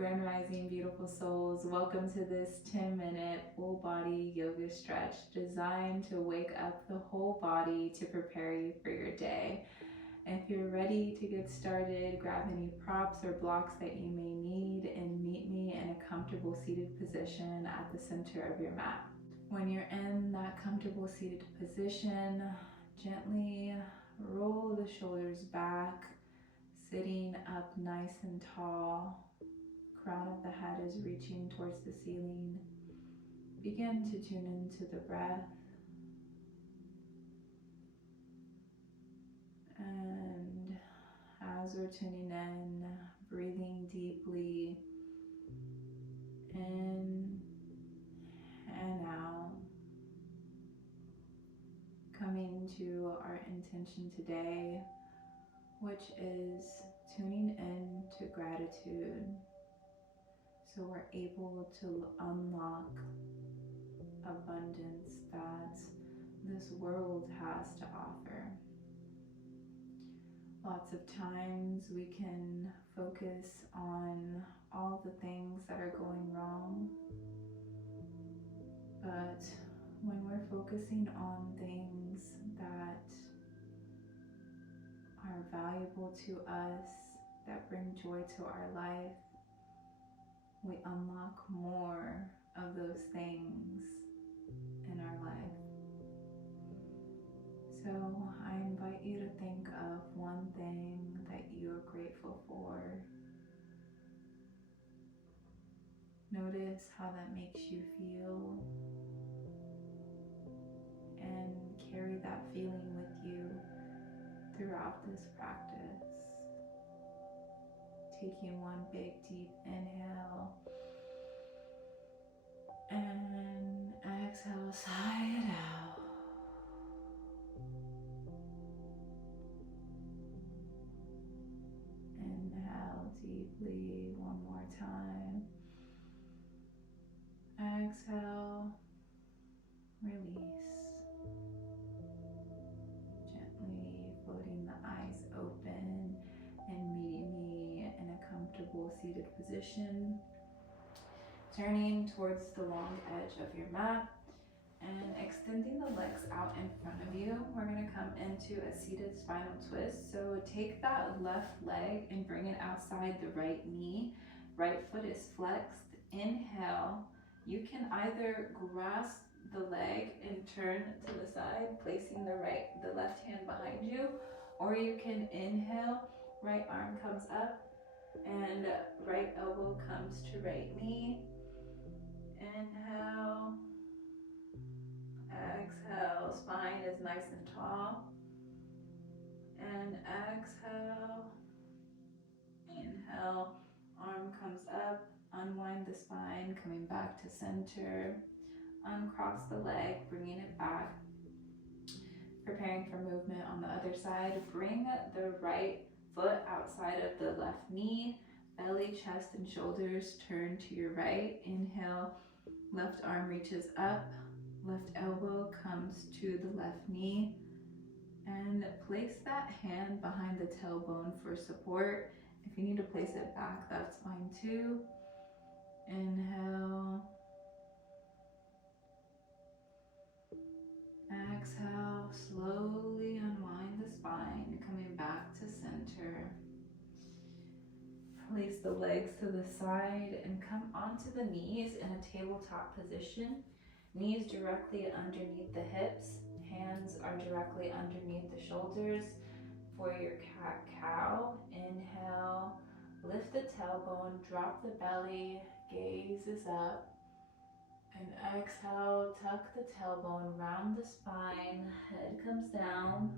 Grand Rising, beautiful souls. Welcome to this 10-minute full body yoga stretch designed to wake up the whole body to prepare you for your day. If you're ready to get started, grab any props or blocks that you may need and meet me in a comfortable seated position at the center of your mat. When you're in that comfortable seated position, gently roll the shoulders back, sitting up nice and tall. Crown of the head is reaching towards the ceiling. Begin to tune into the breath. And as we're tuning in, breathing deeply in and out. Coming to our intention today, which is tuning in to gratitude. So we're able to unlock abundance that this world has to offer. Lots of times we can focus on all the things that are going wrong, but when we're focusing on things that are valuable to us, that bring joy to our life, we unlock more of those things in our life. So I invite you to think of one thing that you're grateful for. Notice how that makes you feel and carry that feeling with you throughout this practice. Taking one big deep inhale and exhale, sigh it out. Inhale deeply one more time. Exhale, release. Gently floating the eyes open and meeting me in a comfortable seated position. Turning towards the long edge of your mat and extending the legs out in front of you. We're going to come into a seated spinal twist. So take that left leg and bring it outside the right knee. Right foot is flexed. Inhale. You can either grasp the leg and turn to the side, placing the left hand behind you, or you can inhale, right arm comes up and right elbow comes to right knee. Inhale, exhale, spine is nice and tall, and exhale, inhale, arm comes up, unwind the spine, coming back to center, uncross the leg, bringing it back, preparing for movement on the other side. Bring the right foot outside of the left knee, belly, chest, and shoulders turn to your right. Inhale, left arm reaches up, left elbow comes to the left knee, and place that hand behind the tailbone for support. If you need to place it back, that's fine too. Inhale, exhale, slowly unwind the spine, coming back to center. Place the legs to the side and come onto the knees in a tabletop position. Knees directly underneath the hips, hands are directly underneath the shoulders. For your cat-cow, inhale, lift the tailbone, drop the belly, gaze is up. And exhale, tuck the tailbone, round the spine, head comes down.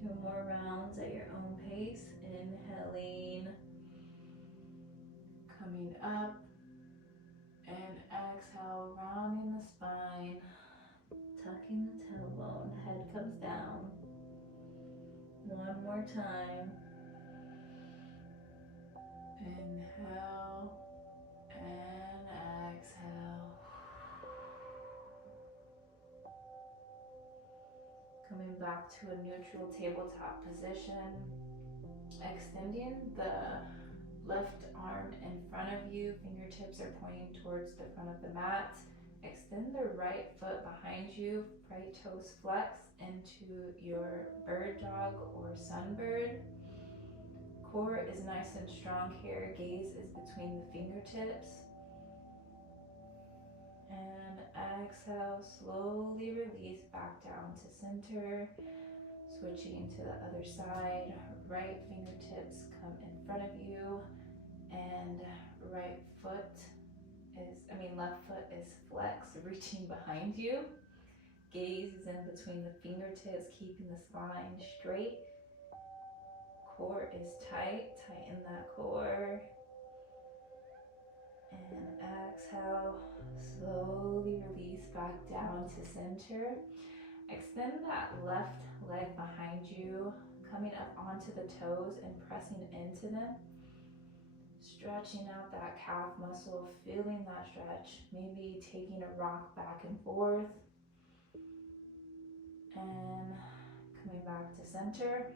2 more rounds at your own pace. Inhaling, coming up, and exhale, rounding the spine, tucking the tailbone, head comes down. 1 more time. Inhale and exhale. Coming back to a neutral tabletop position. Extending the left arm in front of you, fingertips are pointing towards the front of the mat. Extend the right foot behind you, right toes flex into your bird dog or sunbird. Core is nice and strong here, gaze is between the fingertips. And exhale, slowly release back down to center. Switching to the other side, right fingertips come in front of you and left foot is flexed, reaching behind you. Gaze is in between the fingertips, keeping the spine straight. Core is tight, tighten that core. And exhale, slowly release back down to center. Extend that left leg behind you, coming up onto the toes and pressing into them. Stretching out that calf muscle, feeling that stretch, maybe taking a rock back and forth. And coming back to center.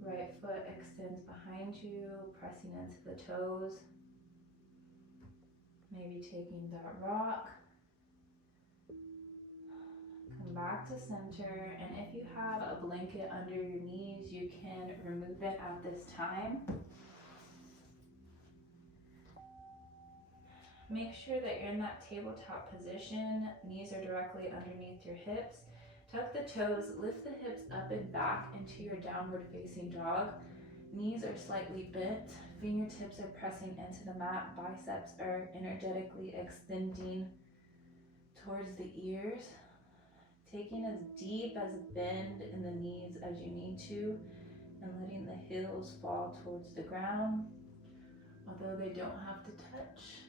Right foot extends behind you, pressing into the toes. Maybe taking that rock. Come back to center, and if you have a blanket under your knees, you can remove it at this time. Make sure that you're in that tabletop position. Knees are directly underneath your hips. Tuck the toes, lift the hips up and back into your downward facing dog. Knees are slightly bent. Fingertips are pressing into the mat. Biceps are energetically extending towards the ears. Taking as deep as a bend in the knees as you need to, and letting the heels fall towards the ground, although they don't have to touch.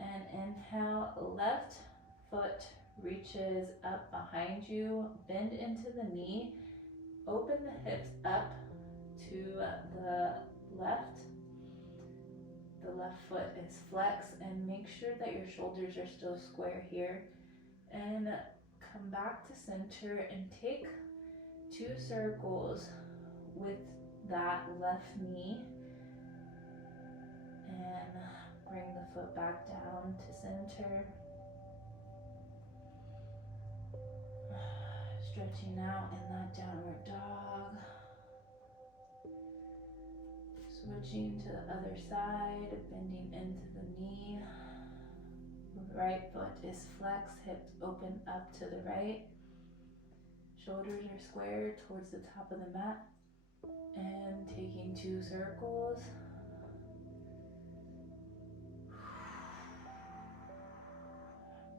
And inhale, left foot reaches up behind you, bend into the knee, open the hips up to the left. The left foot is flexed, and make sure that your shoulders are still square here. And come back to center and take 2 circles with that left knee. And bring the foot back down to center. Stretching out in that downward dog. Switching to the other side, bending into the knee. Right foot is flexed, hips open up to the right. Shoulders are squared towards the top of the mat. And taking 2 circles.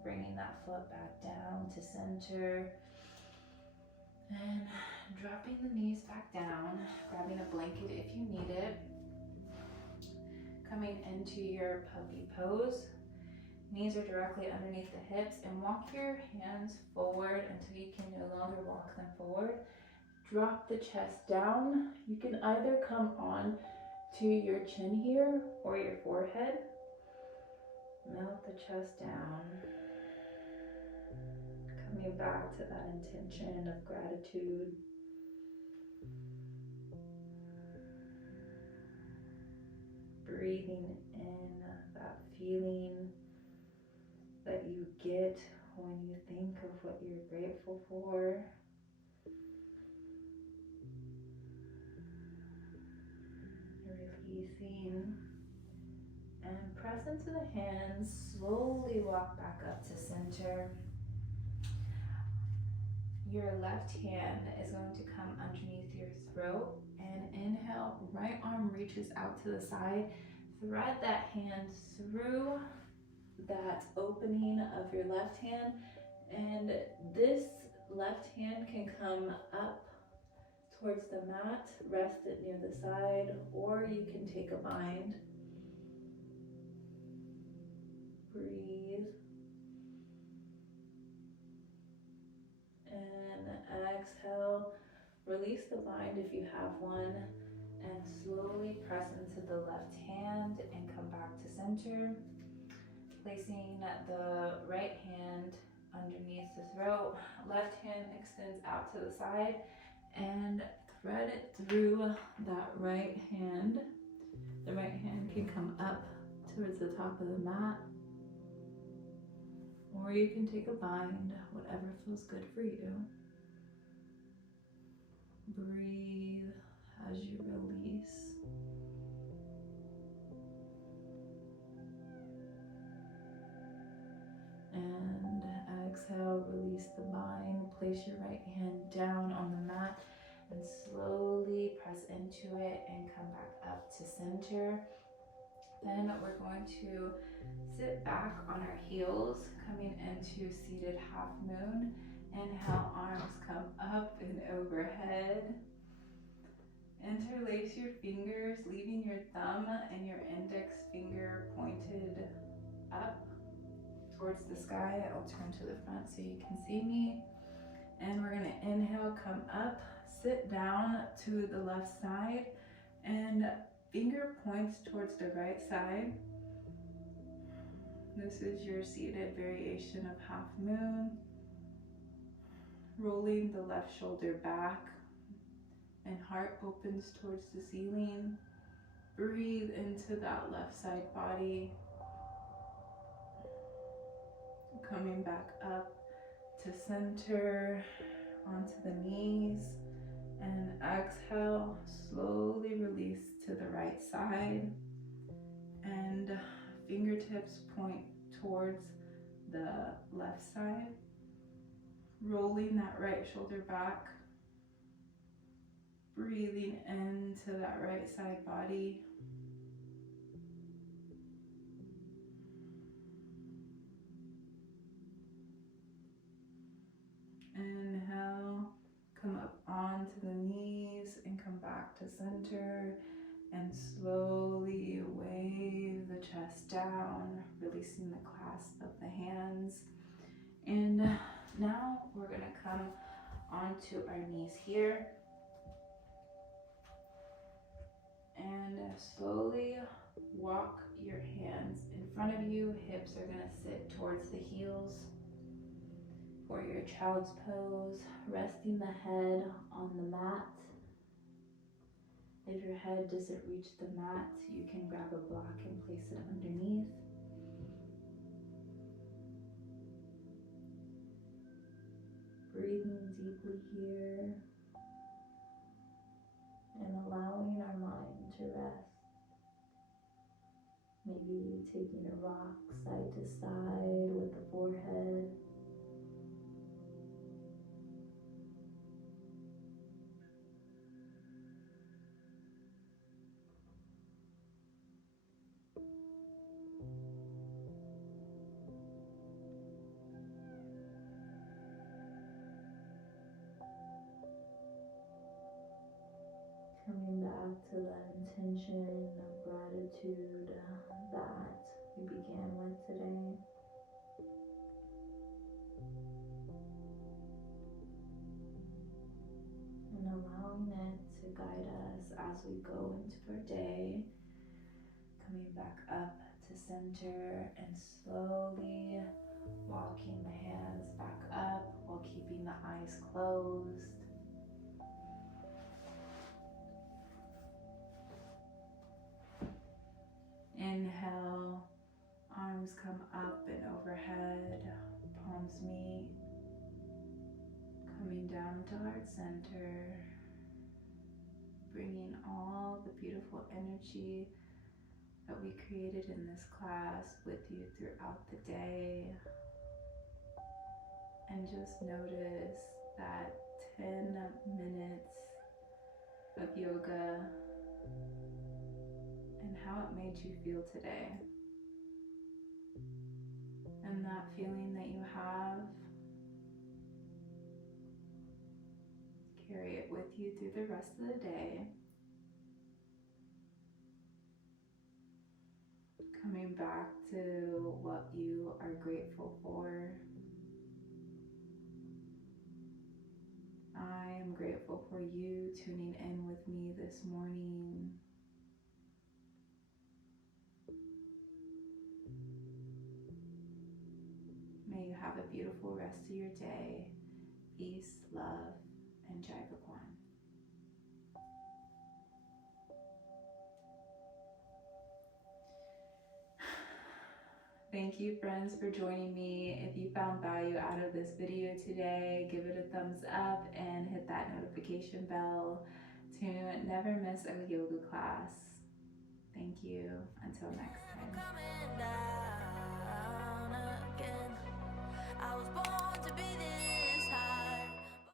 Bringing that foot back down to center. And dropping the knees back down, grabbing a blanket if you need it. Coming into your puppy pose. Knees are directly underneath the hips, and walk your hands forward until you can no longer walk them forward. Drop the chest down. You can either come on to your chin here or your forehead. Melt the chest down. Coming back to that intention of gratitude. Breathing in that feeling that you get when you think of what you're grateful for. Releasing. And press into the hands. Slowly walk back up to center. Your left hand is going to come underneath your throat, and inhale, right arm reaches out to the side. Thread that hand through that opening of your left hand, and this left hand can come up towards the mat, rest it near the side, or you can take a bind. Breathe. And exhale, release the bind if you have one, and slowly press into the left hand and come back to center. Placing the right hand underneath the throat, left hand extends out to the side, and thread it through that right hand. The right hand can come up towards the top of the mat, or you can take a bind, whatever feels good for you. Breathe as you release. And exhale, release the bind. Place your right hand down on the mat and slowly press into it and come back up to center. Then we're going to sit back on our heels, coming into seated half moon. Inhale, arms come up and overhead. Interlace your fingers, leaving your thumb and your index finger pointed up towards the sky. I'll turn to the front so you can see me. And we're gonna inhale, come up, sit down to the left side, and finger points towards the right side. This is your seated variation of half moon. Rolling the left shoulder back and heart opens towards the ceiling. Breathe into that left side body. Coming back up to center, onto the knees, and exhale, slowly release to the right side, and fingertips point towards the left side, rolling that right shoulder back, breathing into that right side body. Inhale, come up onto the knees and come back to center, and slowly wave the chest down, releasing the clasp of the hands. And now we're gonna come onto our knees here and slowly walk your hands in front of you. Hips are gonna sit towards the heels. For your child's pose, resting the head on the mat. If your head doesn't reach the mat, you can grab a block and place it underneath. Breathing deeply here and allowing our mind to rest. Maybe taking a rock side to side with the forehead. Coming back to that intention of gratitude that we began with today. And allowing it to guide us as we go into our day. Coming back up to center and slowly walking the hands back up while keeping the eyes closed. Inhale, arms come up and overhead, palms meet. Coming down to heart center, bringing all the beautiful energy that we created in this class with you throughout the day. And just notice that 10 minutes of yoga and how it made you feel today. And that feeling that you have, carry it with you through the rest of the day. Coming back to what you are grateful for. I am grateful for you tuning in with me this morning. May you have a beautiful rest of your day. Peace, love, and Jai Bhagwan. Thank you, friends, for joining me. If you found value out of this video today, give it a thumbs up and hit that notification bell to never miss a yoga class. Thank you. Until next time.